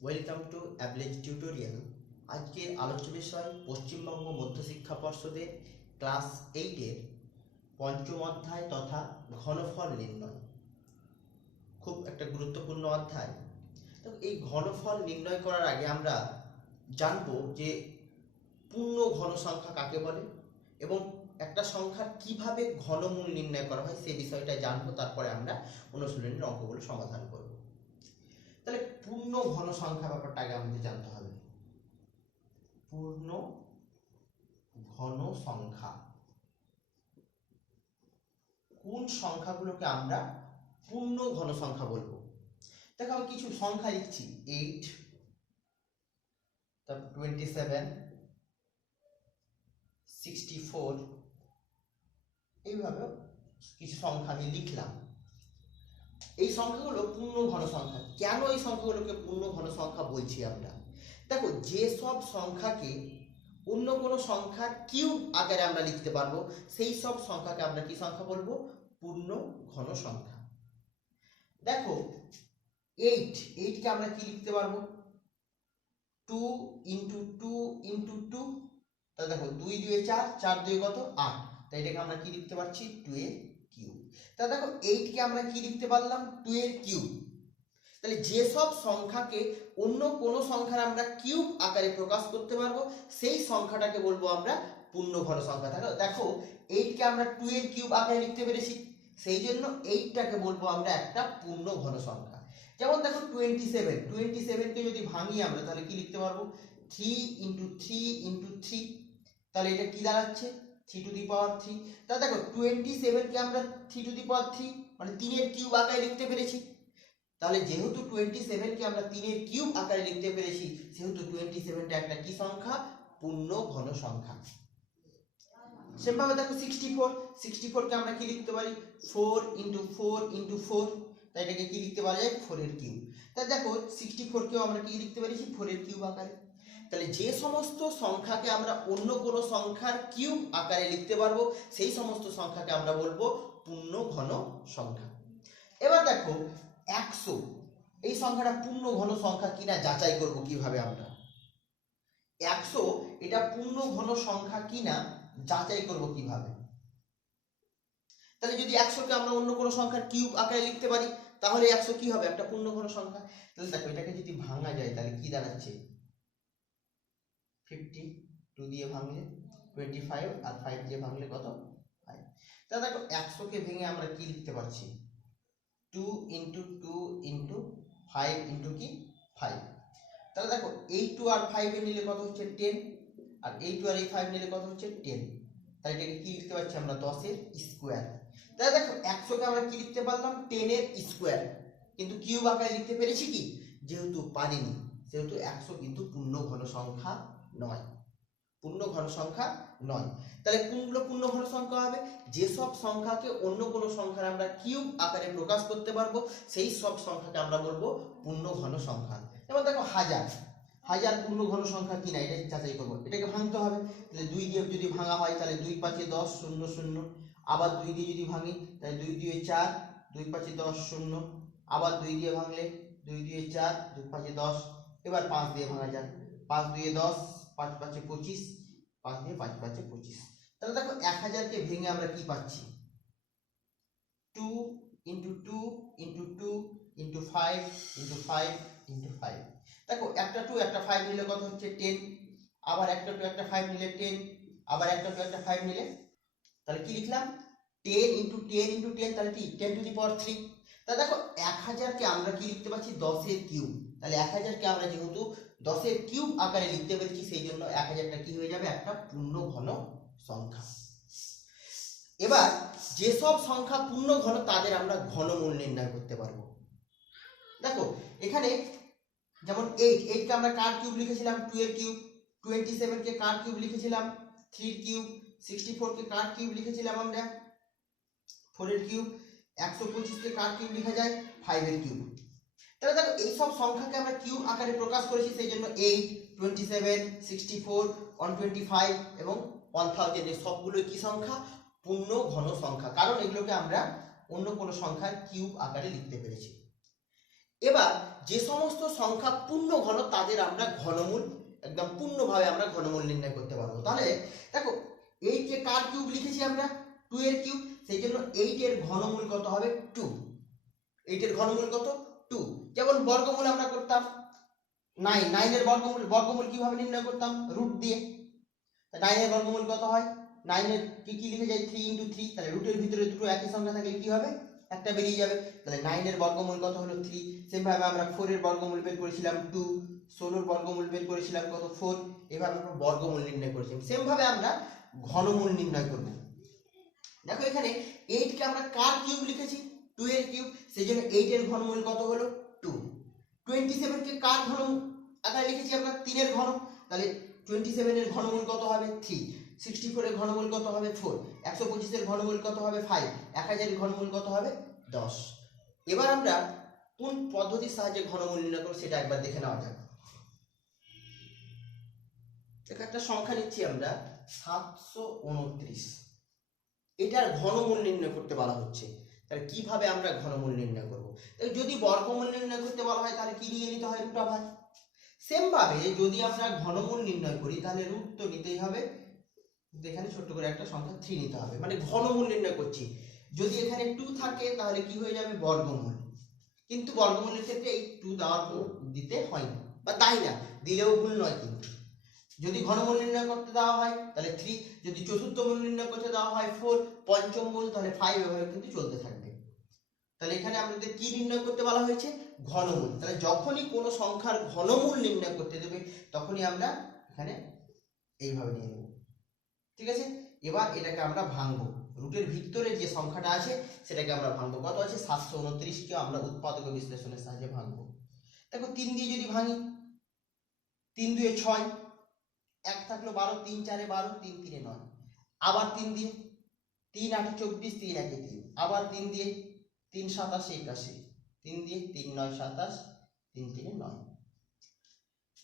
Welcome to অ্যাবলেজ tutorial. আজকের আলোচ্য বিষয় পশ্চিমবঙ্গ মধ্যশিক্ষা পর্ষদের ক্লাস 8-এর পঞ্চম অধ্যায় তথা ঘনফল নির্ণয়। খুব একটা গুরুত্বপূর্ণ অধ্যায়। তো এই ঘনফল নির্ণয় করার আগে আমরা জানবো যে পূর্ণ ঘন সংখ্যা কাকে বলে এবং একটা সংখ্যার কিভাবে ঘনমূল নির্ণয় করা হয় সেই বিষয়টা জানবো। তারপরে আমরা অনুশীলনের অঙ্কগুলো সমাধান করব। তাহলে পূর্ণ ঘন সংখ্যা ব্যাপারটা আগে আমাদের জানতে হবে। পূর্ণ ঘন সংখ্যা, কোন সংখ্যাগুলোকে আমরা পূর্ণ ঘন সংখ্যা বলবো? দেখো আমি কিছু সংখ্যা লিখছি, 8, তারপর 27, 64, এইভাবে কিছু সংখ্যা আমি লিখলাম। এই সংখ্যাগুলো পূর্ণ ঘন সংখ্যা। কেন এই সংখ্যাগুলোকে পূর্ণ ঘন সংখ্যা বলছি আমরা? দেখো, যে সব সংখ্যাকে অন্য কোনো সংখ্যার কিউব আকারে আমরা লিখতে পারবো সেই সব সংখ্যাকে আমরা কি সংখ্যা বলবো? পূর্ণ ঘন সংখ্যা। দেখো 8কে আমরা কি লিখতে পারবো? 2 × 2 × 2। তাহলে দেখো 2 2 4, 4 2 কত? 8। তাই এটাকে আমরা কি লিখতে পারছি? 2 এর কিউব। তাহলে দেখো 8কে আমরা কি লিখতে পারলাম? 2 এর কিউব। তাহলে যেসব সংখ্যাকে অন্য কোনো সংখ্যার আমরা কিউব আকারে প্রকাশ করতে পারবো সেই সংখ্যাটাকে বলবো আমরা পূর্ণ ঘন সংখ্যা। তাহলে দেখো 8কে আমরা 2 এর কিউব আকারে লিখতে পেরেছি, সেই জন্য 8টাকে বলবো আমরা একটা পূর্ণ ঘন সংখ্যা। যেমন দেখো 27কে যদি ভাঙি আমরা তাহলে কি লিখতে পারবো? 3 × 3 × 3। তাহলে এটা কি দাঁড়াচ্ছে? 3⁻3। তাহলে দেখো 27কে আমরা 3⁻3 মানে 3 এর কিউব আকারে লিখতে পেরেছি। তাহলে যেহেতু 27কে আমরা 3 এর কিউব আকারে লিখতে পেরেছি, সেহেতু 27টা একটা কি সংখ্যা? পূর্ণ ঘন সংখ্যা। সেমভাবে দেখো 64কে আমরা কি লিখতে পারি? 4 × 4 × 4। তাই এটাকে কি লিখতে পারা যায়? 4 এর কিউব। তাই দেখো 64কেও আমরা কি লিখতে পারি? 4 এর কিউব আকারে। তাহলে যে সমস্ত সংখ্যাকে আমরা অন্য কোনো সংখ্যার কিউব আকারে লিখতে পারবো সেই সমস্ত সংখ্যাকে আমরা বলবো পূর্ণ ঘন সংখ্যা। এবার দেখো 100, এই সংখ্যাটা পূর্ণ ঘন সংখ্যা কিনা যাচাই করব কিভাবে আমরা? 100 এটা পূর্ণ ঘন সংখ্যা কিনা যাচাই করব কিভাবে? তাহলে যদি 100কে আমরা অন্য কোনো সংখ্যার কিউব আকারে লিখতে পারি তাহলে 100 কি হবে? একটা পূর্ণ ঘন সংখ্যা। তাহলে দেখো এটাকে যদি ভাঙা যায় তাহলে কি দাঁড়াচ্ছে? 50, 2 দিয়ে ভাঙলে 25 আর 5 দিয়ে ভাঙলে কত? 5। তাহলে দেখো 100কে ভেঙে আমরা কি লিখতে পারছি? 2 × 2 × 5 × কি? 5। তাহলে দেখো এই 2 আর 5 এ নিলে কত হচ্ছে? 10। আর এই 2 আর এই 5 নিলে কত হচ্ছে? 10। তাই এটাকে কি লিখতে পারছি আমরা? 10 এর স্কোয়ার। তাহলে দেখো 100কে আমরা কি লিখতে পারলাম? 10 এর স্কোয়ার। কিন্তু কিউব আকারে লিখতে পেরেছি কি? যেহেতু পারিনি, সেহেতু 100 কিন্তু পূর্ণ ঘন সংখ্যা নয়। পূর্ণ ঘন সংখ্যা নয়। তাহলে কোনগুলো পূর্ণ ঘন সংখ্যা হবে? যেসব সংখ্যাকে অন্য কোনো সংখ্যার আমরা কিউব আকারে প্রকাশ করতে পারবো সেই সব সংখ্যাকে আমরা বলবো পূর্ণ ঘন সংখ্যা। যেমন দেখো 1000 পূর্ণ ঘন সংখ্যা কিনা এটা যাচাই করবো। এটাকে ভাঙতে হবে। তাহলে 2 দিয়ে যদি ভাঙা হয় তাহলে 2 × 5 = 10, 0 0। আবার 2 দিয়ে যদি ভাঙি তাহলে 2 × 2 = 4, 2 × 5 = 10, 0। আবার 2 দিয়ে ভাঙলে 2 দিয়ে 4, 2 × 5 = 10। এবার 5 দিয়ে ভাঙা যাক, 5 × 2 = 10, 5 × 5 = 25, 5 দিয়ে 5 × 5 = 25। তাহলে দেখো 1000কে ভেঙে আমরা কি পাচ্ছি? 2 × 2 × 2 × 5 × 5 × 5। দেখো একটা 2 একটা 5 নিলে কত হচ্ছে? 10। আবার একটা 2 একটা 5 নিলে 10। আবার একটা 2 একটা 5 নিলে, তাহলে কি লিখলাম? 10 × 10 × 10, তাহলে কি? 10⁻3। তাহলে দেখো 1000কে আমরা কি লিখতে পাচ্ছি? 10 এর কিউব। তাহলে 1000কে আমরা যেহেতু 10 এর কিউব আকারে লিখতে পেরেছি সেই জন্য 1000টা কি হয়ে যাবে? একটা পূর্ণ ঘন সংখ্যা। এবার যেসব সংখ্যা পূর্ণ ঘন তাদের আমরা ঘনমূল নির্ণয় করতে পারবো। দেখো এখানে যেমন 8কে আমরা কার কিউব লিখেছিলাম? 2 এর কিউব। 27কে কার কিউব লিখেছিলাম? 3 এর কিউব। 64কে কার কিউব লিখেছিলাম আমরা? 4 এর কিউব। 125কে কার কিউব লেখা যায়? 5 এর কিউব। তাহলে দেখো এই সব সংখ্যাকে আমরা কিউব আকারে প্রকাশ করেছি সেই জন্য 8, 27, 64, 125 এবং 1000 এই সবগুলো কি সংখ্যা? পূর্ণ ঘন সংখ্যা, কারণ এগুলোকে আমরা অন্য কোনো সংখ্যার কিউব আকারে লিখতে পেরেছি। এবার যে সমস্ত সংখ্যা পূর্ণ ঘন তাদের আমরা ঘনমূল একদম পূর্ণভাবে আমরা ঘনমূল নির্ণয় করতে পারবো। তাহলে দেখো 8 কে কার কিউব লিখেছি আমরা 2 এর কিউব, সেই জন্য 8 এর ঘনমূল কত হবে 2। 8 এর ঘনমূল কত 2। যেমন বর্গমূল আমরা করতাম 9 এর বর্গমূল কিভাবে নির্ণয় করতাম রুট দিয়ে। 9 এর বর্গমূল কত হয় 9 এর কি লিখে যায় 3 × 3, তাহলে রুটের ভিতরে দুটো একই সংখ্যা থাকলে কি হবে একটা বেরিয়ে যাবে, তাহলে 9 এর বর্গমূল কত হলো 3। সেম ভাবে আমরা 4 এর বর্গমূল বের করেছিলাম 2, 16 এর বর্গমূল বের করেছিলাম কত 4, এভাবে আমরা বর্গমূল নির্ণয় করেছিলাম। সেম ভাবে আমরা ঘনমূল নির্ণয় করব। দেখো এখানে 8 কে আমরা কার কিউব লিখেছি 2 এর কিউব, সেজন্য 8 এর ঘনমূল কত হলো 2। 27 কে কার ঘন আকারে লিখেছি আমরা 3 এর ঘন, তাহলে 27 এর ঘনমূল কত হবে 3। 64 এর ঘনমূল কত হবে 4। 125 এর ঘনমূল কত হবে 5। 1000 এর ঘনমূল কত হবে 10। এবার আমরা কোন পদ্ধতির সাহায্যে ঘনমূল নির্ণয় করব সেটা একবার দেখে নেওয়া যাক। একটা সংখ্যা নিচ্ছি আমরা 729, এটার ঘনমূল নির্ণয় করতে বলা হচ্ছে। তাহলে কিভাবে আমরা ঘনমূল নির্ণয় করব? যদি বর্গমূল নির্ণয় করতে বলা হয় তাহলে কি নিয়ে নিতে হয় রুট ওভার। সেম ভাবে যদি আমরা ঘনমূল নির্ণয় করি তাহলে রুট তো নিতেই হবে, এখানে ছোট্ট করে একটা সংখ্যা 3 নিতে হবে, মানে ঘনমূল নির্ণয় করছি। যদি এখানে 2 থাকে তাহলে কি হয়ে যাবে বর্গমূল, কিন্তু বর্গমূলের ক্ষেত্রে এই 2 দেওয়ার দিতে হয় না, বা তাই না দিলেও ভুল নয়। কিন্তু যদি ঘনমূল নির্ণয় করতে দেওয়া হয় তাহলে 3, যদি চতুর্থ মূল নির্ণয় করতে দেওয়া হয় 4, পঞ্চম মূল তাহলে 5, এভাবে কিন্তু চলতে থাকবে। তাহলে এখানে আমাদের কি নির্ণয় করতে বলা হয়েছে ঘনমূল। তাহলে যখনই কোনো সংখ্যার ঘনমূল নির্ণয় করতে দেবে তখনই আমরা এখানে এইভাবে নিয়ে নেব, ঠিক আছে। এবার এটাকে আমরা ভাঙবো, রুটের ভিতরে যে সংখ্যাটা আছে সেটাকে আমরা ভাঙবো। কত আছে 729 কে আমরা উৎপাদক বিশ্লেষণের সাহায্যে ভাঙবো। দেখো 3 দিয়ে যদি ভাঙি 3 2 6, 1 থাকলো 12, 3 4 12, 3 3 9, আবার 3 দিয়ে 3 8 24, 3 1 3, আবার 3 দিয়ে 3 7 81, 3 দিয়ে 3 9 27, 3 3 9।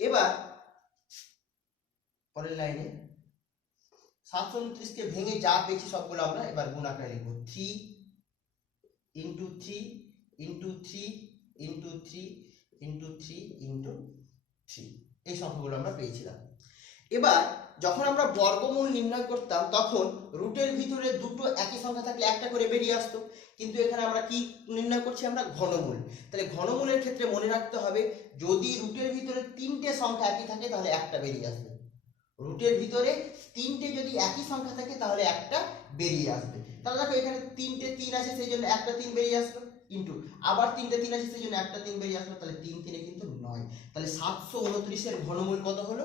এবার পরের লাইনে 729 কে ভেঙে যা পেয়েছি সবগুলো আমরা এবার গুণ আকারে লিখব। 3 × 3 × 3 × 3 × 3 × 3, এই সংখ্যাগুলো আমরা পেয়েছিলাম। এবার যখন আমরা বর্গমূল নির্ণয় করতাম তখন রুটের ভিতরে দুটো একই সংখ্যা থাকলে একটা করে বেরিয়ে আসতো, কিন্তু এখানে আমরা কি নির্ণয় করছি আমরা ঘনমূল। তাহলে ঘনমূলের ক্ষেত্রে মনে রাখতে হবে যদি রুটের ভিতরে 3টে সংখ্যা একই থাকে তাহলে একটা বেরিয়ে আসবে। রুটের ভিতরে 3টে যদি একই সংখ্যা থাকে তাহলে একটা বেরিয়ে আসবে। তাহলে দেখো এখানে 3টে 3 আছে সেই জন্য একটা 3 বেরিয়ে আসলো, কিন্তু আবার 3টে 3 আছে সেই জন্য একটা 3 বেরিয়ে আসলো, তাহলে 3 3 কিন্তু 9। তাহলে 729 এর ঘনমূল কত হলো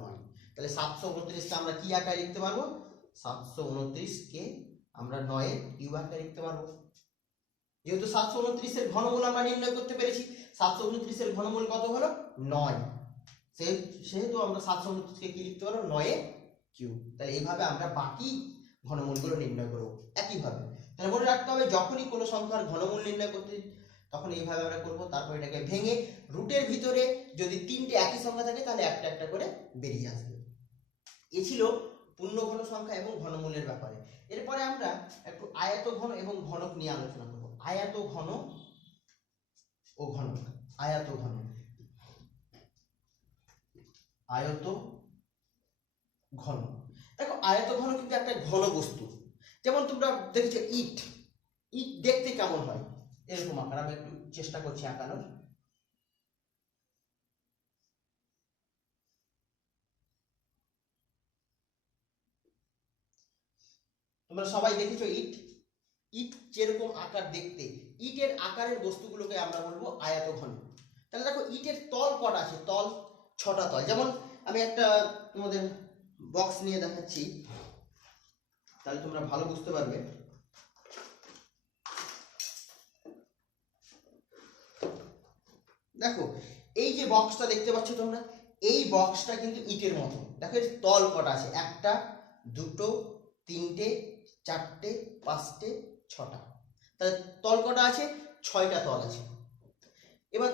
9। তাহলে 729 কে আমরা কি আকারে লিখতে পারবো 729 কে আমরা 9 এর কিউব আকারে লিখতে পারবো। যেহেতু 729 এর ঘনমূল আমরা নির্ণয় করতে পেরেছি, 729 এর ঘনমূল কত হলো 9, সেহেতু আমরা 729 কে কি লিখতে পারবো 9 এর কিউব। তাহলে এইভাবে আমরা বাকি ঘনমূলগুলো নির্ণয় করব একইভাবে। তাহলে মনে রাখতে হবে যখনই কোনো সংখ্যার ঘনমূল নির্ণয় করতে তখন এইভাবে আমরা করব। তারপর এটাকে ভেঙে রুটের ভিতরে যদি 3টে একই সংখ্যা থাকে তাহলে একটা একটা করে বেরিয়ে আসবে। এ ছিল পূর্ণঘন সংখ্যা এবং ঘনমূলের ব্যাপারে। এরপরে আমরা একটু আয়ত ঘন এবং ঘনক নিয়ে আলোচনা করব। আয়ত ঘন ও ঘনক। আয়ত ঘন, আয়ত ঘন। দেখো আয়ত ঘন কিন্তু একটা ঘন বস্তু। যেমন তোমরা দেখেছো ইট, ইট দেখতে কেমন হয় এরকম আকার। আমি একটু চেষ্টা করছি আঁকানোর। তোমরা সবাই দেখেছো ইট, ইট যেরকম আকার দেখতে, ইটের আকারের বস্তুগুলোকে আমরা বলবো আয়ত ঘন। তাহলে দেখো ইটের তল কটা আছে, তল 6টা তল। যেমন আমি একটা তোমাদের বক্স নিয়ে দেখাচ্ছি তাহলে তোমরা ভালো বুঝতে পারবে। দেখো এই যে বক্সটা দেখতে পাচ্ছ তোমরা, এই বক্সটা কিন্তু ইটের মতো। দেখো এর তল কটা আছে, 1টা 2টো 3টে 4টে 5টে 6টা। তাহলে তল কটা আছে 6টা তল আছে। এবার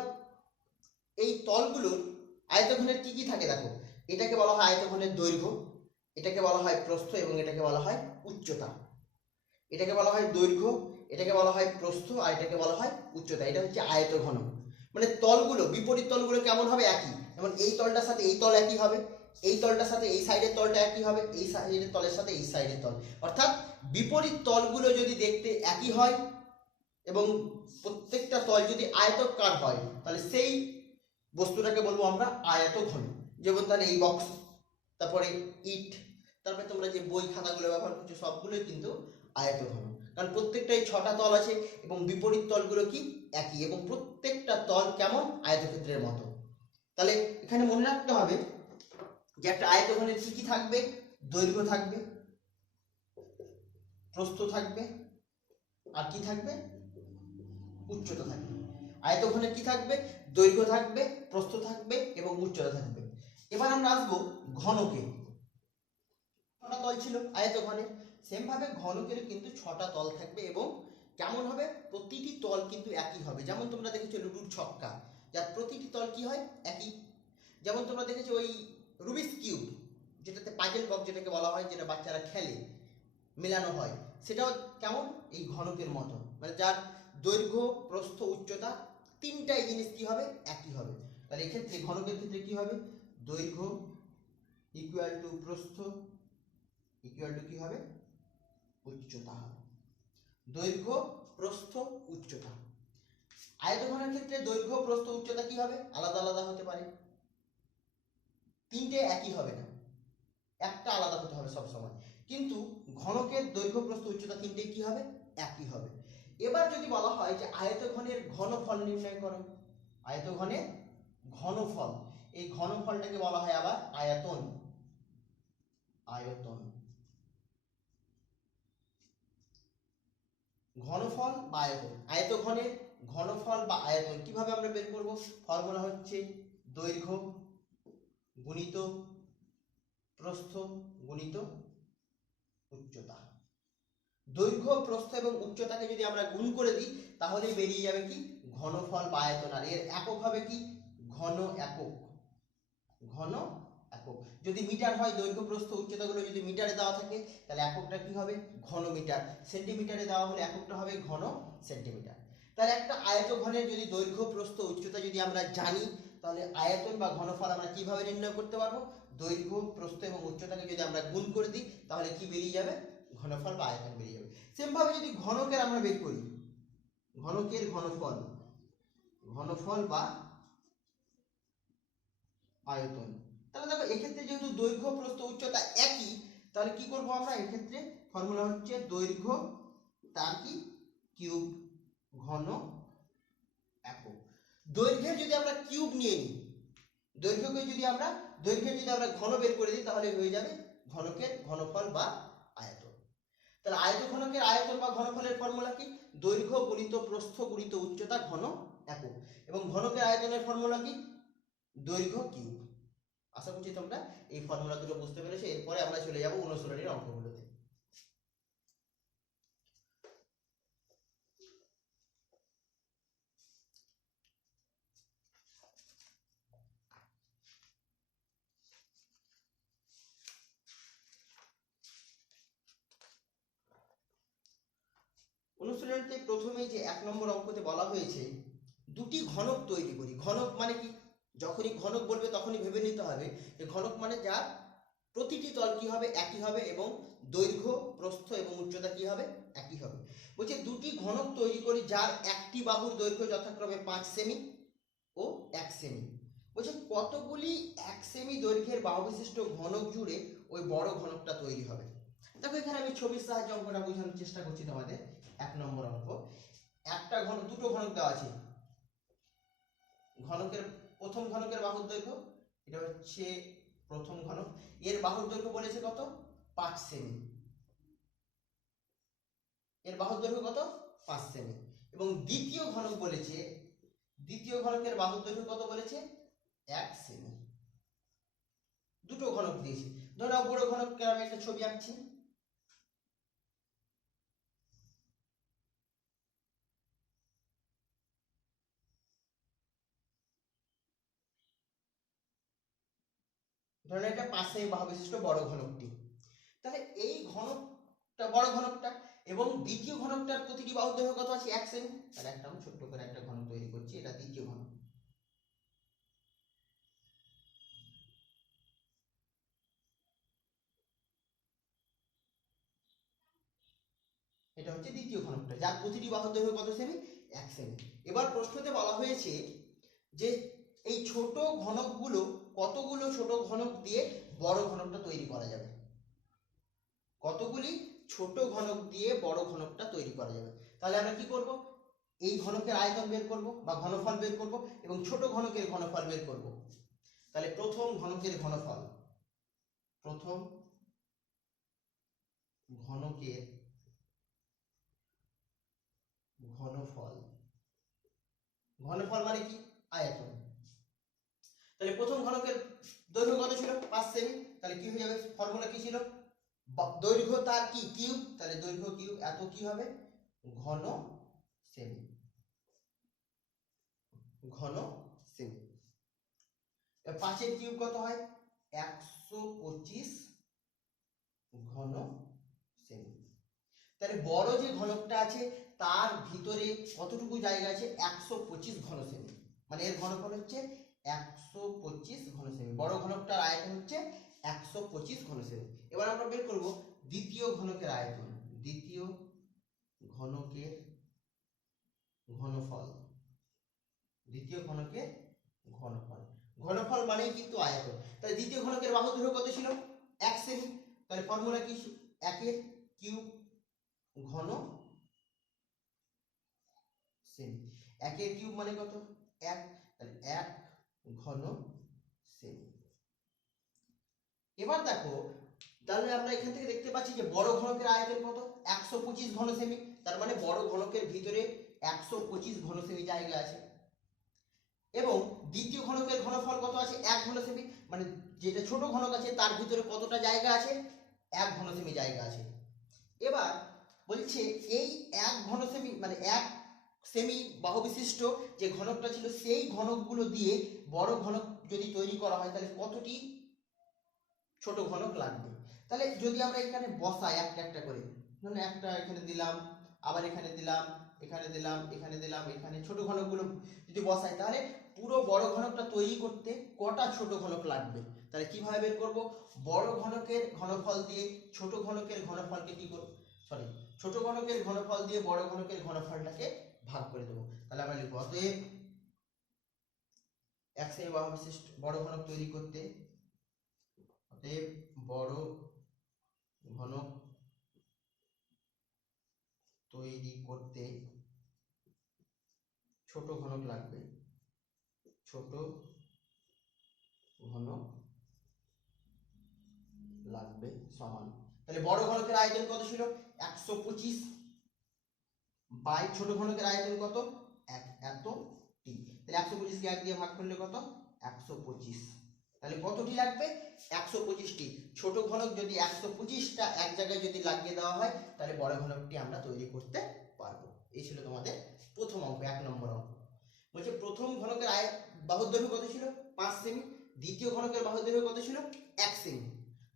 এই তলগুলোর আয়তঘনের কি কি থাকে দেখো, এটাকে বলা হয় আয়তঘনের দৈর্ঘ্য, এটাকে বলা হয় প্রস্থ এবং এটাকে বলা হয় উচ্চতা। এটাকে বলা হয় দৈর্ঘ্য, এটাকে বলা হয় প্রস্থ, আর এটাকে বলা হয় উচ্চতা। এটা হচ্ছে আয়তঘন। মানে তলগুলো, বিপরীত তলগুলো কেমন হবে? একই। যেমন এই তলটার সাথে এই তল একই হবে, এই তলটার সাথে এই সাইডের তলটা একই হবে, এই সাইডের তলের সাথে এই সাইডের তল, অর্থাৎ বিপরীত তলগুলো যদি দেখতে একই হয় এবং প্রত্যেকটা তল যদি আয়তাকার হয়, তাহলে সেই বস্তুটাকে বলবো আমরা আয়তঘন। যেমন তাহলে এই বক্স, তারপরে ইট, তারপরে তোমরা যে বই খাতাগুলো ব্যবহার করছো সবগুলোই কিন্তু আয়তঘন, কারণ প্রত্যেকটাই 6টা তল আছে এবং বিপরীত তলগুলো কি? একই, এবং প্রত্যেকটা তল কেমন? আয়তক্ষেত্রের মতো। তাহলে এখানে মনে রাখতে হবে যে একটা আয়তঘনের কি কি থাকবে? দৈর্ঘ্য থাকবে, প্রস্থ থাকবে, আর কি থাকবে? উচ্চতা থাকবে। আয়তঘনের কি থাকবে? দৈর্ঘ্য থাকবে, প্রস্থ থাকবে এবং উচ্চতা থাকবে। এবার আমরা আসবো ঘনকে। 6টা তল ছিল আয়তঘনের, সেম ভাবে ঘনকের কিন্তু 6টা তল থাকবে এবং কেমন হবে? প্রতিটি তল কিন্তু একই হবে। যেমন তোমরা দেখেছো লুডুর ছক্কা, যার প্রতিটি তল কি হয়? একই। যেমন তোমরা দেখেছো ওই রুবিক্স কিউব, যেটাতে পাজল বক্স যেটাকে বলা হয়, যেটা বাচ্চারা খেলে, মেলানো হয়, সেটাও কেমন? এই ঘনকের মতো, মানে যার দৈর্ঘ্য, প্রস্থ, উচ্চতা তিনটাই জিনিস কি হবে? একই হবে। তাহলে এক্ষেত্রে ঘনকের ক্ষেত্রে কি হবে? দৈর্ঘ্য ইকুয়াল টু প্রস্থ ইকুয়াল টু কি হবে? উচ্চতা হবে। দৈর্ঘ্য, প্রস্থ, উচ্চতা। আয়তঘনের ক্ষেত্রে দৈর্ঘ্য, প্রস্থ, উচ্চতা কি হবে? আলাদা আলাদা হতে পারে, তিনটে একই হবে না, একটা আলাদা হতে হবে সব সময়। কিন্তু ঘনকের দৈর্ঘ্য, প্রস্থ, উচ্চতা তিনটেই কি হবে? একই হবে। এবার যদি বলা হয় যে আয়তঘনের ঘনফল নির্ণয় করো, আয়তঘনের ঘনফল, এই ঘনফলটাকে বলা হয় আবার আয়তন। আয়তন, ঘনফল বা আয়তন। আয়তঘনের ঘনফল বা আয়তন কিভাবে আমরা বের করব? ফর্মুলা হচ্ছে দৈর্ঘ্য গুণিত প্রস্থ গুণিত উচ্চতা। দৈর্ঘ্য, প্রস্থ এবং উচ্চতাকে যদি আমরা গুণ করে দিই, তাহলে বেরিয়ে যাবে কি? ঘনফল বা আয়তন। আর এর একক হবে কি? ঘন একক। ঘন একক। যদি মিটার হয়, দৈর্ঘ্য, প্রস্থ, উচ্চতাগুলো যদি মিটারে দেওয়া থাকে, তাহলে এককটা কি হবে? ঘন মিটার। সেন্টিমিটারে দেওয়া হলে এককটা হবে ঘন সেন্টিমিটার। তাহলে একটা আয়তঘনের যদি দৈর্ঘ্য, প্রস্থ, উচ্চতা যদি আমরা জানি, তাহলে আয়তন বা ঘনফল আমরা কিভাবে নির্ণয় করতে পারবো? দৈর্ঘ্য, প্রস্থ এবং উচ্চতাকে যদি আমরা গুণ করে দিই, তাহলে কি বেরিয়ে যাবে? ঘনফল বা আয়তন বেরিয়ে যাবে। সেম ভাবে যদি ঘনকের আমরা বের করি, ঘনকের ঘনফল, ঘনফল বা আয়তন, তাহলে দেখো এক্ষেত্রে যেহেতু দৈর্ঘ্য, প্রস্থ, উচ্চতা একই, তাহলে কি করব আমরা? এক্ষেত্রে ফর্মুলা হচ্ছে দৈর্ঘ্য তার কি? কিউব ঘন একক। দৈর্ঘ্যের যদি আমরা কিউব নিয়ে নিই, দৈর্ঘ্যের যদি আমরা ঘন বের করে দিই, তাহলে হয়ে যাবে ঘনকের ঘনফল বা আয়তন। তাহলে আয়তঘনকের আয়তন বা ঘনফলের ফর্মুলা কি? দৈর্ঘ্য গুণিত প্রস্থ গুণিত উচ্চতা ঘন একক। এবং ঘনকের আয়তনের ফর্মুলা কি? দৈর্ঘ্য কিউব। আশা করছি তোমরা এই ফর্মুলা দুটো বুঝতে পেরেছো। এরপরে আমরা চলে যাব অনুশীলনীর অঙ্কগুলোতে। অনুশীলনীতে প্রথমেই যে 1 নম্বর অঙ্কতে বলা হয়েছে দুটি ঘনক তৈরি করি। ঘনক মানে কি? যখনই ঘনক বলবে তখনই ভেবে নিতে হবে যে ঘনক মানে যার প্রতিটি তল কি হবে? একই হবে এবং দৈর্ঘ্য, প্রস্থ এবং উচ্চতা কি হবে? একই হবে। বলছে দুটি ঘনক তৈরি করি যার একটি বাহুর দৈর্ঘ্য যথাক্রমে 5 সেমি ও 1 সেমি। বলছে কতগুলি 1 সেমি দৈর্ঘ্যের বাহু বিশিষ্ট ঘনক জুড়ে ওই বড় ঘনকটা তৈরি হবে। দেখো এখানে আমি ছবির সাহায্যে অঙ্কটা বোঝানোর চেষ্টা করছি তোমাদের। 1 নম্বর অঙ্ক, একটা ঘনক, দুটো ঘনক দেওয়া আছে। ঘনকের প্রথম ঘনকের বাহুর দৈর্ঘ্য, এটা হচ্ছে প্রথম ঘনক, এর বাহুর দৈর্ঘ্য বলেছে কত? 5 সেমি। এর বাহুর দৈর্ঘ্য কত? 5 সেমি। এবং দ্বিতীয় ঘনক বলেছে, দ্বিতীয় ঘনকের বাহুর দৈর্ঘ্য কত বলেছে? 1 সেমি। দুটো ঘনক দিয়েছে। ধরো বড় ঘনকের আমি একটা ছবি আঁকছি। ধরুন এটা 5 সেমি বাহু বিশিষ্ট বড় ঘনকটি। তাহলে এই ঘনকটা, বড় ঘনকটা এবং দ্বিতীয় ঘনকটার প্রতিটি বাহুর দৈর্ঘ্য কত আছে? 1 সেমি। তাহলে একটা আমি ছোট্ট করে একটা ঘনক তৈরি করছি, এটা দ্বিতীয় ঘনক। এটা হচ্ছে দ্বিতীয় ঘনকটা, যার প্রতিটি বাহুর দৈর্ঘ্য কত সেমি? 1 সেমি। এবার প্রশ্নতে বলা হয়েছে যে এই ছোট ঘনকগুলো, কতগুলো ছোট ঘনক দিয়ে বড় ঘনকটা তৈরি করা যাবে, কতগুলি ছোট ঘনক দিয়ে বড় ঘনকটা তৈরি করা যাবে। তাহলে আমরা কি করব, এই ঘনকের আয়তন বের করব বা ঘনফল বের করব এবং ছোট ঘনকের ঘনফল বের করব। তাহলে প্রথম ঘনকের ঘনফল, প্রথম ঘনকের ঘনফল, ঘনফল মানে কি? আয়তন। তাহলে প্রথম ঘনকের দৈর্ঘ্য কত ছিল? 5 সেমি। তাহলে কি হয়ে যাবে? ফর্মুলা কি ছিল? দৈর্ঘ্য তার কি? কিউব। তাহলে দৈর্ঘ্য কিউব এত কি হবে? ঘন সেমি, ঘন সেমি। 5 এর কিউব কত হয়? 125 ঘন সেমি। তাহলে বড় যে ঘনকটা আছে তার ভিতরে কতটুকু জায়গা আছে? 125 ঘন সেমি, মানে এর ঘনফল হচ্ছে 125 ঘন সেমি। বড় ঘনকটার আয়তন হচ্ছে 125 ঘন সেমি। এবার আমরা বের করব দ্বিতীয় ঘনকের আয়তন, দ্বিতীয় ঘনকের ঘনফল, দ্বিতীয় ঘনকের ঘনফল। ঘনফল মানেই কিন্তু আয়তন। তাহলে দ্বিতীয় ঘনকের বাহু দৈর্ঘ্য কত ছিল? 1 সেমি। তাহলে ফর্মুলা কি? 1 এর কিউব ঘন সেমি। 1 এর কিউব মানে কত? 1। তাহলে 1 ঘন সেমি। এবার দেখো, তাহলে আমরা এখান থেকে দেখতে পাচ্ছি যে বড় ঘনকের আয়তন কত? 125 ঘন সেমি। তার মানে বড় ঘনকের ভিতরে 125 ঘন সেমি জায়গা আছে। এবং দ্বিতীয় ঘনকের ঘনফল কত আছে? 1 ঘন সেমি। মানে যেটা ছোট ঘনক আছে তার ভিতরে কতটা জায়গা আছে? 1 ঘন সেমি জায়গা আছে। এবার বলছে এই 1 ঘন সেমি মানে 1 সেমি বাহু বিশিষ্ট যে ঘনকটা ছিল সেই ঘনকগুলো দিয়ে বড় ঘনক যদি তৈরি করা হয় তাহলে কতটি ছোট ঘনক লাগবে। তাহলে যদি আমরা এখানে বসাই একটা একটা করে, ধরুন একটা এখানে দিলাম, আবার এখানে দিলাম, এখানে দিলাম, এখানে দিলাম, এখানে ছোট ঘনকগুলো যদি বসাই তাহলে পুরো বড় ঘনকটা তৈরি করতে কটা ছোট ঘনক লাগবে। তাহলে কিভাবে বের করব? বড় ঘনকের ঘনফল দিয়ে ছোট ঘনকের ঘনফলকে কি করব, সরি, ছোট ঘনকের ঘনফল দিয়ে বড় ঘনকের ঘনফলটাকে ভাগ করে দেবো। তাহলে আমরা লিখব অতএব 1 সেমি বাহু বিশিষ্ট বড় ঘনক তৈরি করতে, অতএব বড় ঘনক তৈরি করতে ছোট ঘনক লাগবে, ছোট ঘনক লাগবে সমান। তাহলে বড় ঘনকের আয়তন কত ছিল? 125 বাই ছোট ঘনকের আয়তন কত? 1 এত টি। তাহলে 125 কে 1 দিয়ে ভাগ করলে কত? 125। তাহলে কতটি লাগবে? 125টি। ছোট ঘনক যদি 125টা এক জায়গায় যদি লাগিয়ে দেওয়া হয় তাহলে বড় ঘনকটি আমরা তৈরি করতে পারবো। এই ছিল তোমাদের প্রথম অঙ্ক, 1 নম্বর অঙ্ক। বলছে প্রথম ঘনকের বাহুর দৈর্ঘ্য কত ছিল? 5 সেমি। দ্বিতীয় ঘনকের বাহুর দৈর্ঘ্য কত ছিল? 1 সেমি।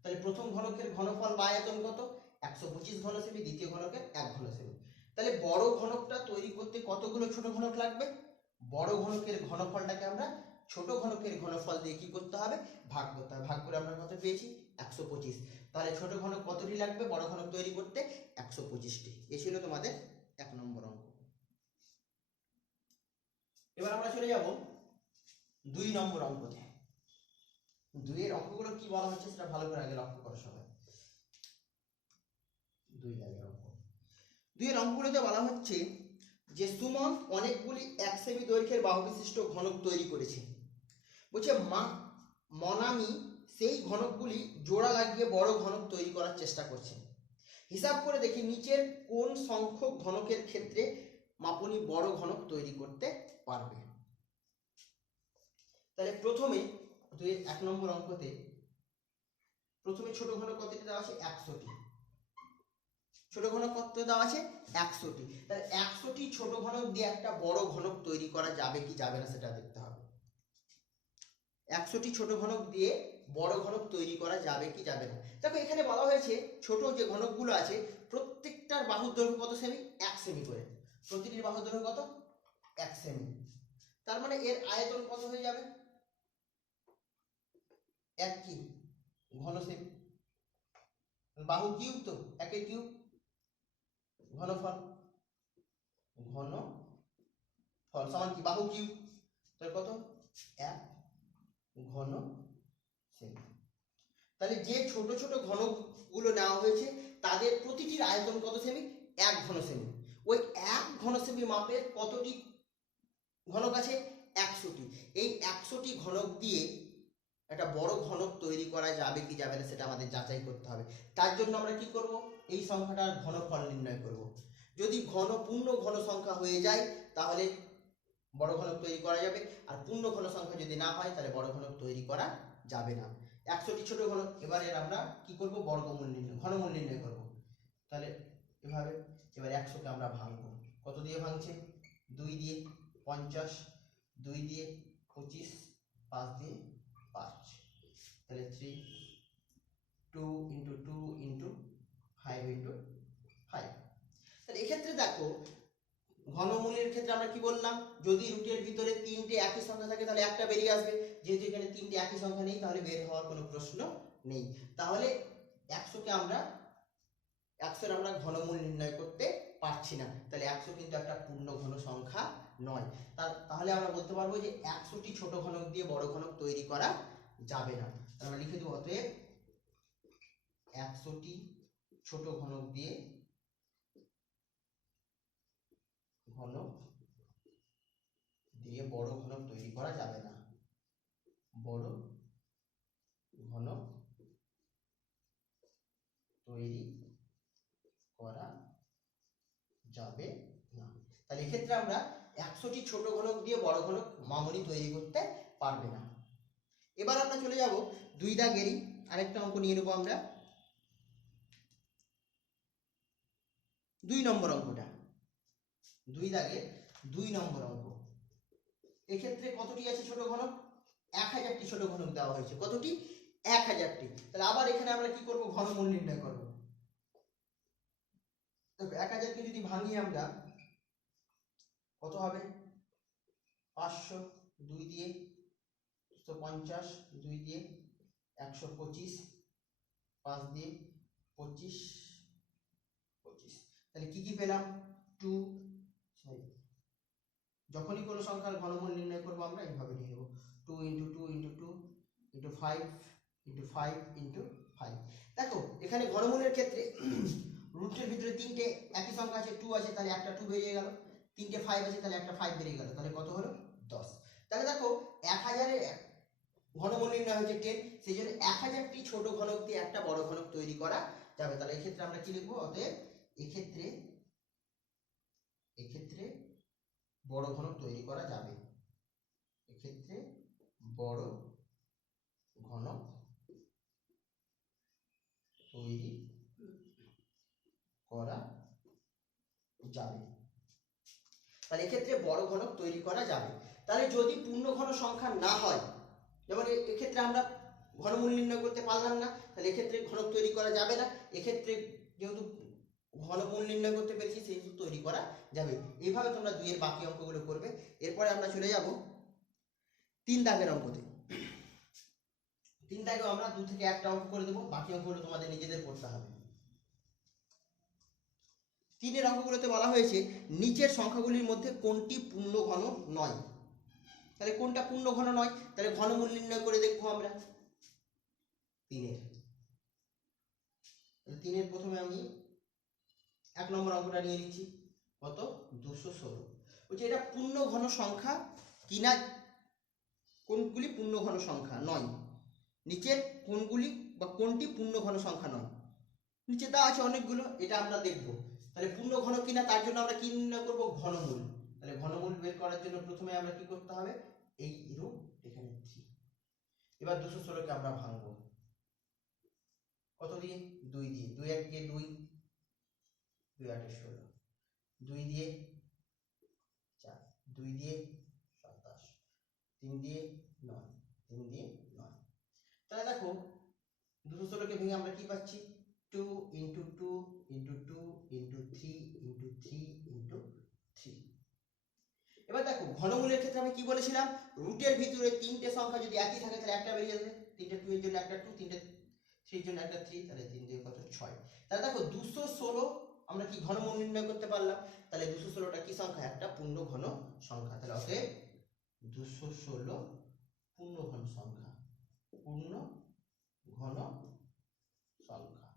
তাহলে প্রথম ঘনকের ঘনফল বা আয়তন কত? 125 ঘন সেমি, দ্বিতীয় ঘনকের 1 ঘন সেমি। তাহলে বড় ঘনকটা তৈরি করতে কতগুলো ছোট ঘনক লাগবে? বড় ঘনকের ঘনফলটাকে আমরা ছোট ঘনকের ঘনফল দিয়ে কি করতে হবে? ভাগ করতে হবে। ভাগ করে আমরা কত পেয়েছি? 125। তাহলে ছোট ঘনক কতটি লাগবে বড় ঘনক তৈরি করতে? 125টি। এই ছিল তোমাদের 1 নম্বর অঙ্ক। এবার আমরা চলে যাব 2 নম্বর অঙ্কতে। 2 এর অঙ্কগুলো কি বলা হচ্ছে সেটা ভালো করে আগে লক্ষ্য করো সবাই। 2 এর অঙ্ক, 2 এর অঙ্কগুলোতে বলা হচ্ছে যে সুমন অনেকগুলি 1 সেমি দৈর্ঘ্যের বাহু বিশিষ্ট ঘনক তৈরি করেছে। বলছে মনামি সেই ঘনকগুলি জোড়া লাগিয়ে বড় ঘনক তৈরি করার চেষ্টা করছে। হিসাব করে দেখি নিচের কোন সংখ্যক ঘনকের ক্ষেত্রে মাপনি বড় ঘনক তৈরি করতে পারবে। তাহলে প্রথমে 2 এর 1 নম্বর অঙ্কতে প্রথমে ছোট ঘনক কতটি দেওয়া আছে? 100টি। ছোট ঘনক কত দেওয়া আছে? 100টি। তাহলে 100টি ছোট ঘনক দিয়ে একটা বড় ঘনক তৈরি করা যাবে কি যাবে না সেটা দেখতে হবে। 100টি ছোট ঘনক দিয়ে বড় ঘনক তৈরি করা যাবে কি যাবে না। দেখো এখানে বলা হয়েছে ছোট যে ঘনকগুলো আছে প্রত্যেকটার বাহুর দৈর্ঘ্য কত সেমি? 1 সেমি করে। প্রতিটির বাহুর দৈর্ঘ্য কত? 1 সেমি। তার মানে এর আয়তন কত হয়ে যাবে? 1 কি ঘন সেমি। বাহু কিউব তো 1 এর কিউব। ঘনফল, ঘনফল সমান কি বাহু কিউব, তাহলে কত 1 ঘন সেমি। তাহলে যে ছোট ছোট ঘনকগুলো নেওয়া হয়েছে তাদের প্রতিটির আয়তন কত সেমি, 1 ঘন সেমি। ওই 1 ঘন সেমি মাপের কতটি ঘনক আছে, 100টি। এই 100টি ঘনক দিয়ে একটা বড় ঘনক তৈরি করা যাবে কি যাবে না সেটা আমাদের যাচাই করতে হবে। তার জন্য আমরা কি করব, এই সংখ্যাটার ঘনফল নির্ণয় করব। যদি পূর্ণ ঘন সংখ্যা হয়ে যায় তাহলে বড় ঘনক তৈরি করা যাবে, আর পূর্ণ ঘন সংখ্যা যদি না হয় তাহলে বড় ঘনক তৈরি করা যাবে না। 100টি ছোট ঘনক, এবারে আমরা কি করব, বর্গমূল নির্ণয়, ঘনমূল নির্ণয় করব। তাহলে এভাবে এবার 100কে আমরা ভাঙবো, কত দিয়ে ভাঙছে, 2 দিয়ে 50, 2 দিয়ে 25, 5 দিয়ে 5, তাহলে 3, 2 × 2 × 5 × 5। তাহলে এক্ষেত্রে দেখো ঘনমূলের ক্ষেত্রে আমরা কি বললাম, যদি রুটের ভিতরে 3টে একই সংখ্যা থাকে তাহলে একটা বেরিয়ে আসবে, যেহেতু এখানে 3টে একই সংখ্যা নেই তাহলে বের হওয়ার কোনো প্রশ্ন নেই। তাহলে 100কে আমরা 100-এর আমরা ঘনমূল নির্ণয় করতে পারছি না, তাহলে 100 কিন্তু একটা পূর্ণ ঘন সংখ্যা নয়। তাহলে আমরা বলতে পারবো যে 100টি ছোট ঘনক দিয়ে বড় ঘনক তৈরি করা যাবে না। তাহলে আমরা লিখে দেবো অতএব 100টি ছোট ঘনক দিয়ে বড় ঘনক তৈরি করা যাবে না, বড় ঘনক তৈরি করা যাবে না। তাহলে এক্ষেত্রে আমরা 100টি ছোট ঘনক দিয়ে বড় ঘনক মামুনি তৈরি করতে পারবে না। এবার আমরা চলে যাব 2 দাগেরই আরেকটা অঙ্ক নিয়ে নেব আমরা, 2 নম্বর অঙ্কটা, 2 দাগের 2 নম্বর অঙ্ক। এক্ষেত্রে কতটি আছে ছোট ঘনক, 1000টি ছোট ঘনক দেওয়া হয়েছে, কতটি, 1000টি। তাহলে আবার এখানে আমরা কি করব, ঘনমূল নির্ণয় করব। দেখো 1000কে যদি ভাঙি আমরা কত হবে, 500, 2 দিয়ে 150, 2 দিয়ে 125, 5 দিয়ে 25, 25। তাহলে কি কি পেলাম, 2, যখনই কোনো সংখ্যার ঘনমূল নির্ণয় করবো আমরা এইভাবে নিয়ে নেব, 2 × 2 × 2 × 5 × 5 × 5। দেখো এখানে ঘনমূলের ক্ষেত্রে রুটের ভিতরে 3টে একই সংখ্যা আছে, 2 আছে, তাহলে একটা 2 বেরিয়ে গেল, 3টে 5 আছে তাহলে একটা 5 বেরিয়ে গেল, তাহলে কত হলো, 10। তাহলে দেখো 1000-এর ঘনমূল নির্ণয় হয়েছে 10, সেই জন্য 1000টি ছোট ঘনক দিয়ে একটা বড় ঘনক তৈরি করা যাবে। তাহলে এক্ষেত্রে আমরা কি লিখবো, অতএব এক্ষেত্রে বড় ঘনক তৈরি করা যাবে, এক্ষেত্রে বড় ঘনক তৈরি করা যাবে। তাহলে এক্ষেত্রে বড় ঘনক তৈরি করা যাবে। তাহলে যদি পূর্ণ ঘন সংখ্যা না হয়, যেমন এক্ষেত্রে আমরা ঘনমূল নির্ণয় করতে পারলাম না, তাহলে এক্ষেত্রে ঘনক তৈরি করা যাবে না। এক্ষেত্রে যেহেতু ঘনমূল নির্ণয় করতে পেরেছি সেহেতু তৈরি করা যাবে। এইভাবে তোমরা 2 এর বাকি অঙ্কগুলো করবে। এরপরে আমরা চলে যাব 3 দাগের অঙ্কতে। 3 দাগেও আমরা 2 থেকে 1টা অঙ্ক করে দেবো, বাকি অঙ্কগুলো তোমাদের নিজেদের করতে হবে। 3-এর অঙ্কগুলোতে বলা হয়েছে নিচের সংখ্যাগুলির মধ্যে কোনটি পূর্ণ ঘন নয়। তাহলে কোনটা পূর্ণ ঘন নয়, তাহলে ঘনমূল নির্ণয় করে দেখবো আমরা 3-এর প্রথমে আমি 1 নম্বর অঙ্কটা নিয়ে নিচ্ছি, কত, 216। বলছে এটা পূর্ণ ঘন সংখ্যা কিনা, কোনগুলি পূর্ণ ঘন সংখ্যা নয়, নিচের কোনগুলি বা কোনটি পূর্ণ ঘন সংখ্যা নয়। নিচে দেওয়া আছে অনেকগুলো, এটা আমরা দেখব। তাহলে পূর্ণ ঘন কিনা তার জন্য আমরা কি নির্ণয় করব, ঘনমূল। তাহলে ঘনমূল বের করার জন্য প্রথমে আমরা কি করতে হবে, এই রূপ এখানে 3। এবার 216কে আমরা ভাঙবো, কত দিয়ে, 2 দিয়ে, 2 1 দিয়ে 2, 2 8 16, 2 দিয়ে 4, 2 দিয়ে 27, 3 দিয়ে 9, 3 দিয়ে 9। তাহলে দেখো 216কে ভেঙে আমরা কি পাচ্ছি, 2 × 2 × 2 × 3 × 3 × 3। এবার দেখো ঘনমূলের ক্ষেত্রে আমি কি বলেছিলাম, রুটের ভিতরে 3টে সংখ্যা যদি একই থাকে তাহলে একটা বেরিয়ে যাবে, 3টে 2 এর জন্য একটা 2, 3টে 3 এর জন্য একটা 3, তাহলে 3 দিয়ে কত, 6। তাহলে দেখো 216 আমরা কি ঘনমূল নির্ণয় করতে পারলাম। তাহলে 216টা কি সংখ্যা, একটা পূর্ণ ঘন সংখ্যা। তাহলে অতএব 216 পূর্ণ ঘন সংখ্যা, পূর্ণ ঘন সংখ্যা।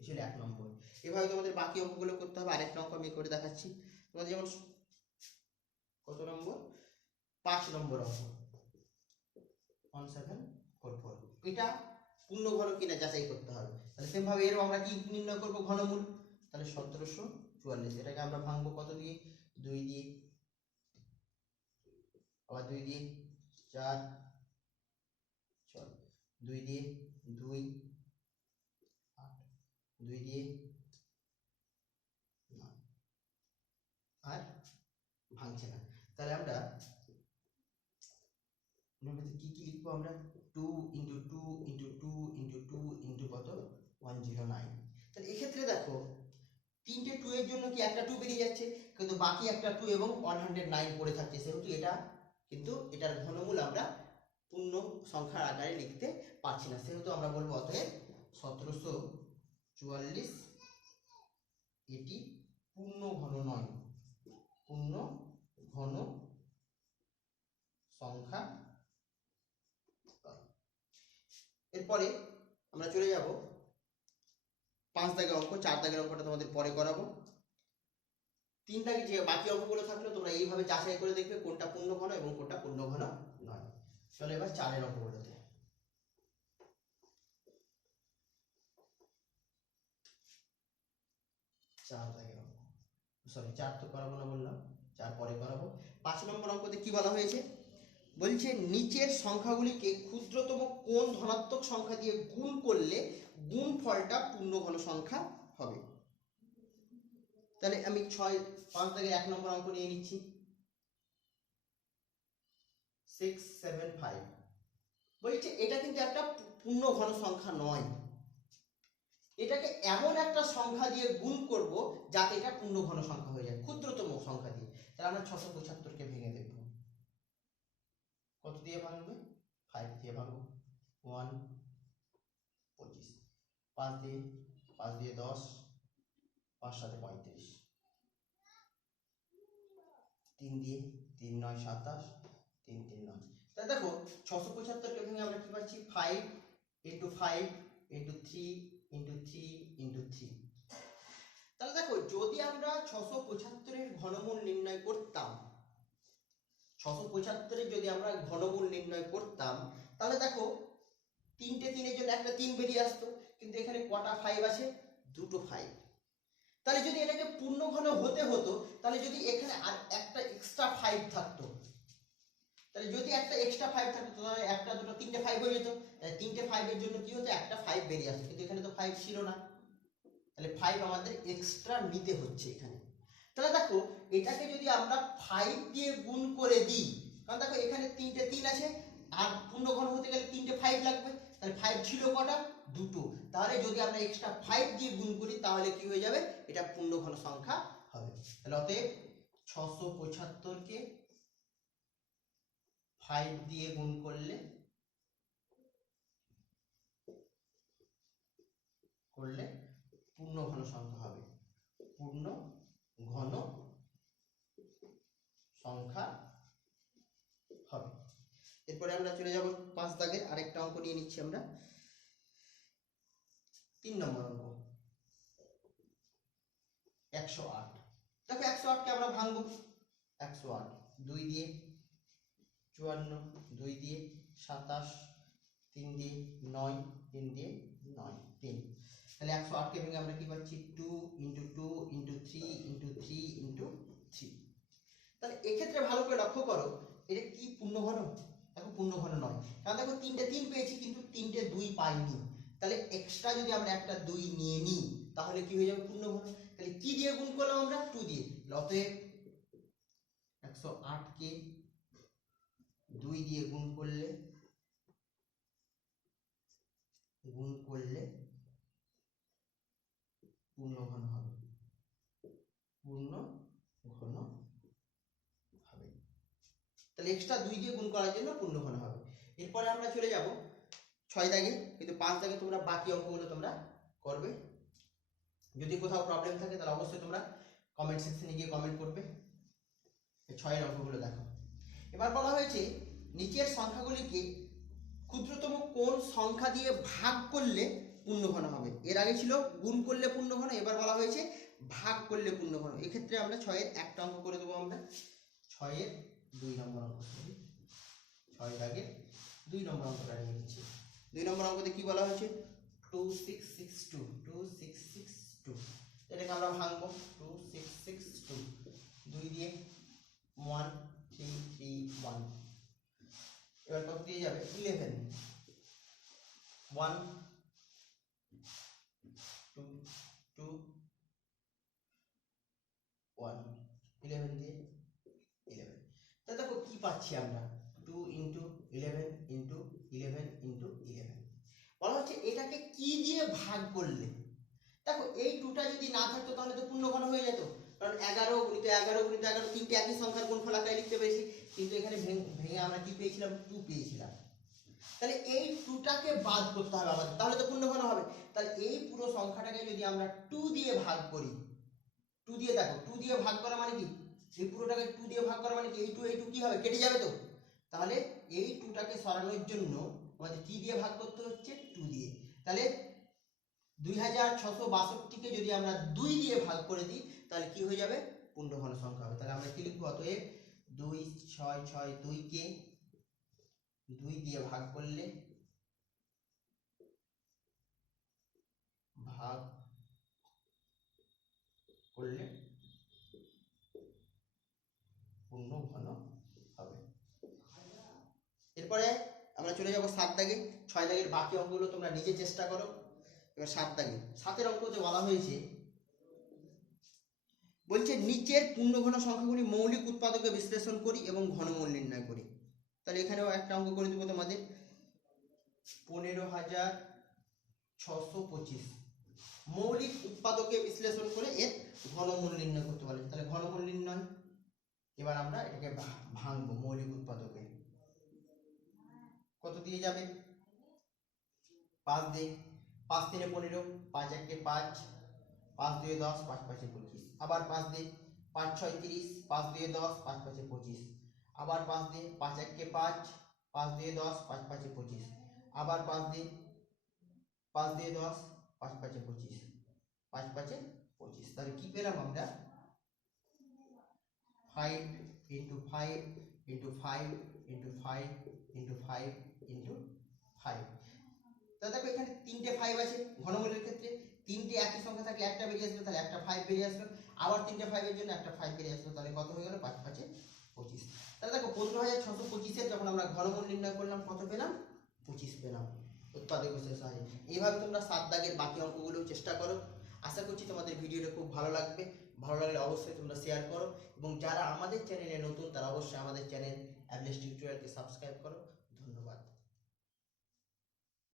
আসলে 1 নম্বর। এভাবে তোমাদের বাকি অঙ্কগুলো করতে হবে। আরেকটা অঙ্ক আমি করে দেখাচ্ছি তোমাদের। যেমন কত নম্বর, 5 নম্বর অঙ্ক 1744, এটা পূর্ণ ঘন কিনা যাচাই করতে হবে। তাহলে সেম ভাবে এরও আমরা কি নির্ণয় করব, ঘনমূল। তাহলে 1744, এটাকে আমরা ভাঙবো কত দিয়ে, 2 দিয়ে, আবার 2 দিয়ে 4, চল 2 দিয়ে 2, 8, 2 দিয়ে 9, আর ভাঙছে না। তাহলে আমরা কি কি লিখবো, আমরা 2 × 2 × 2 × 2 × কত, 109। তাহলে এক্ষেত্রে দেখো 3টে 2 এর জন্য কি একটা 2 বেরিয়ে যাচ্ছে, কিন্তু বাকি একটা 2 এবং 109 পড়ে থাকছে, সেহেতু এটা কিন্তু এটার ঘনমূল আমরা পূর্ণ সংখ্যার আকারে লিখতে পারছি না, সেহেতু আমরা বলবো অতএব 1744 এটি পূর্ণ ঘন নয়, পূর্ণ ঘন সংখ্যা। এরপরে আমরা চলে যাব 5 দাগের অঙ্ক। 4 দাগের অঙ্কটা তোমাদের পরে করাবো। 3 দাগে যে বাকি অঙ্কগুলো থাকলো তোমরা এইভাবে যাচাই করে দেখবে কোনটা পূর্ণ ঘন এবং কোনটা পূর্ণ ঘন নয়। চলো এবার 4 এর অঙ্কগুলোতে। 4 দাগের অঙ্ক, সরি 4 তো করাবো না বললাম, 4 পরে করাবো। 5 নম্বর অঙ্কতে কি বলা হয়েছে, বলছে নিচের সংখ্যাগুলিকে ক্ষুদ্রতম কোন ধনাত্মক সংখ্যা দিয়ে গুণ করলে গুণফলটা পূর্ণ ঘন সংখ্যা হবে। তাহলে আমি 5 দাগের 1 নম্বর অঙ্ক নিয়ে নিচ্ছি, 675। বলছে এটা কিন্তু একটা পূর্ণ ঘন সংখ্যা নয়, এটাকে এমন একটা সংখ্যা দিয়ে গুণ করব যাতে এটা পূর্ণ ঘন সংখ্যা হয়ে যায়, ক্ষুদ্রতম সংখ্যা দিয়ে। তাহলে আমরা 675কে ভেঙে দেখব। কত দিয়ে ভাঙবে, 5 দিয়ে ভাঙবো, 1 25, 5 দিয়ে 10, 5 7 35, 3 দিয়ে 3 9 27, 3 3 9। তাহলে দেখো 675কে ভেঙে আমরা কি পাচ্ছি, 5 × 5 × 3 × 3 × 3। তাহলে দেখো যদি আমরা 675 এর ঘনমূল নির্ণয় করতাম, 675 এর যদি আমরা ঘনমূল নির্ণয় করতাম, তাহলে দেখো 3টে 3 এর জন্য একটা 3 বেরিয়ে আসতো, কিন্তু এখানে কটা 5 আছে, দুটো 5। তাহলে যদি এটাকে পূর্ণ ঘন হতে হতো, তাহলে যদি এখানে আর একটা এক্সট্রা 5 থাকতো, তাহলে যদি একটা এক্সট্রা 5 থাকতো তাহলে একটা দুটো 3টে 5 হয়ে যেত। তাহলে 3টে 5 এর জন্য কি হতো, একটা 5 বেরিয়ে আসতো, কিন্তু এখানে তো 5 ছিল না, তাহলে 5 আমাদের এক্সট্রা নিতে হচ্ছে এখানে। তাহলে দেখো এটাকে যদি আমরা 5 দিয়ে গুণ করে দিই, কারণ দেখো এখানে 3টে 3 আছে, আর পূর্ণ ঘন হতে গেলে 3টে 5 লাগবে, তাহলে 5 ছিল কটা, দুটো। তাহলে যদি আমরা এক্সট্রা 5 দিয়ে গুণ করি তাহলে কি হয়ে যাবে, এটা পূর্ণ ঘন সংখ্যা হবে। তাহলে অতএব 675কে 5 দিয়ে গুণ করলে পূর্ণ ঘন সংখ্যা হবে, পূর্ণ ঘন সংখ্যা হবে। এরপরে আমরা চলে যাব 5 দাগের আরেকটা অঙ্ক নিয়ে নিচ্ছি আমরা, 3 নম্বর অঙ্ক 108। দেখো 108কে আমরা ভাঙবো, 108 2 দিয়ে 54, 2 দিয়ে 27, 3 দিয়ে 9, 3 দিয়ে 9, 3। তাহলে 108কে ভেঙে আমরা কি পাচ্ছি, 2 × 2 × 3 × 3 × 3। তাহলে এক্ষেত্রে ভালো করে লক্ষ্য করো, এটা কি পূর্ণ ঘন, দেখো পূর্ণ ঘন নয়, কারণ দেখো 3টে 3 পেয়েছি কিন্তু 3টে 2 পাইনি। তাহলে এক্সট্রা যদি আমরা একটা 2 নিয়ে নিই তাহলে কি হয়ে যাবে, পূর্ণ ঘন। তাহলে কি দিয়ে গুণ করলাম আমরা, 2 দিয়ে। অতএব 108কে 2 দিয়ে গুণ করলে পূর্ণ ঘন হবে, পূর্ণ ঘন হবে। তাহলে এক্সট্রা 2 দিয়ে গুণ করার জন্য পূর্ণ ঘন হবে। এরপরে আমরা চলে যাব 6 দাগে, কিন্তু 5 দাগে তোমরা বাকি অঙ্কগুলো তোমরা করবে। যদি কোথাও প্রবলেম থাকে তাহলে অবশ্যই তোমরা কমেন্ট সেকশনে গিয়ে কমেন্ট করবে। 6 অঙ্কগুলো দেখো। এবার বলা হয়েছে নিচের সংখ্যাগুলিকে ক্ষুদ্রতম কোন সংখ্যা দিয়ে ভাগ করলে পূর্ণঘন হবে। এর আগে ছিল গুণ করলে পূর্ণঘন, এবার বলা হয়েছে ভাগ করলে পূর্ণঘন। এক্ষেত্রে আমরা 6-এর একটা অঙ্ক করে দেবো। আমরা 6-এর 2 নম্বর অঙ্ক, 6 দাগের 2 নম্বর অঙ্কটা নিয়ে নিচ্ছি। 2 নম্বর অঙ্কতে কি বলা হয়েছে 2662 এটাকে আমরা ভাঙবো। 2662 2 দিয়ে 1 3 3 1, এবার কত দিয়ে যাবে 11 1 2 2 1 11 দিয়ে 11। তাহলে দেখো কি পাচ্ছি আমরা 2 ইন্টু 11 ইন্টু 11 ইন্টু 11। বলা হচ্ছে এটাকে কি দিয়ে ভাগ করলে। দেখো এই 2টা যদি না থাকতো তাহলে তো পূর্ণঘন হয়ে যেত, কারণ 11 গুণিত 11 গুণিত 11 তিনটে একই সংখ্যার গুণফল আকারে লিখতে পেরেছি, কিন্তু এখানে ভেঙে আমরা কি পেয়েছিলাম 2 পেয়েছিলাম। তাহলে এই 2টাকে বাদ করতে হবে আমাদের, তাহলে তো পূর্ণঘন হবে। তাহলে এই পুরো সংখ্যাটাকে যদি আমরা 2 দিয়ে ভাগ করি, 2 দিয়ে দেখো 2 দিয়ে ভাগ করা মানে কি, এই পুরোটাকে 2 দিয়ে ভাগ করা মানে কি এই 2 কি হবে কেটে যাবে তো। তাহলে এই 2টাকে সরানোর জন্য আমাদের কি দিয়ে ভাগ করতে হচ্ছে 2 দিয়ে। তাহলে 2662কে যদি আমরা 2 দিয়ে ভাগ করে দিই তাহলে কি হয়ে যাবে পূর্ণঘন সংখ্যা হবে। তাহলে আমরা কি লিখবো অতএব 2 6 6 2 কে 2 দিয়ে ভাগ করলে পূর্ণঘন হবে। এরপরে আমরা চলে যাব 7 দাগে। 6 দাগের বাকি অঙ্কগুলো তোমরা নিজে চেষ্টা করো। এবার 7 দাগে 7-এর অঙ্কতে বলা হয়েছে, বলছে নিচের পূর্ণঘন সংখ্যাগুলি মৌলিক উৎপাদকে বিশ্লেষণ করি এবং ঘনমূল নির্ণয় করি। তাহলে এখানেও একটা অঙ্ক করে দেবো তোমাদের 15625 মৌলিক উৎপাদকে বিশ্লেষণ করে এর ঘনমূল নির্ণয় করতে বলে। তাহলে ঘনমূল নির্ণয়, এবার আমরা এটাকে ভাঙবো। মৌলিক উৎপাদকে কত দিয়ে যাবে 5 দিয়ে 5 3 15 5 1 5 5 2 10 5 5 25, আবার 5 দিয়ে 5 6 30 5 2 10 5 5 25, আবার 5 দিয়ে 5 1 5 5 2 10 5 5 25, আবার 5 দিয়ে 5 2 10 5 5 25 5 5 25। তাহলে কি পেলাম আমরা 5 into 5 into 5 into 5 into 5 into 5। তাহলে দেখো এখানে 3টে 5 আছে ঘনমূলের ক্ষেত্রে, 3টে একই সংখ্যা থাকলে একটা বেরিয়ে আসবে, তাহলে একটা 5 বেরিয়ে আসলো, আবার 3টে 5 এর জন্য একটা 5 বেরিয়ে আসলো, তাহলে কত হয়ে গেল 5 5 25। তাহলে দেখো 15625 এর যখন আমরা ঘনমূল নির্ণয় করলাম কত পেলাম 25 পেলাম উৎপাদক বিশেষ সাহায্যে। এইভাবে তোমরা 7 দাগের বাকি অঙ্কগুলো চেষ্টা করো। আশা করছি তোমাদের ভিডিওটা খুব ভালো লাগবে। ভালো লাগলে অবশ্যই তোমরা শেয়ার করো, এবং যারা আমাদের চ্যানেলে নতুন তারা অবশ্যই আমাদের চ্যানেল অ্যাবলেস টিউটোরিয়ালকে সাবস্ক্রাইব করো।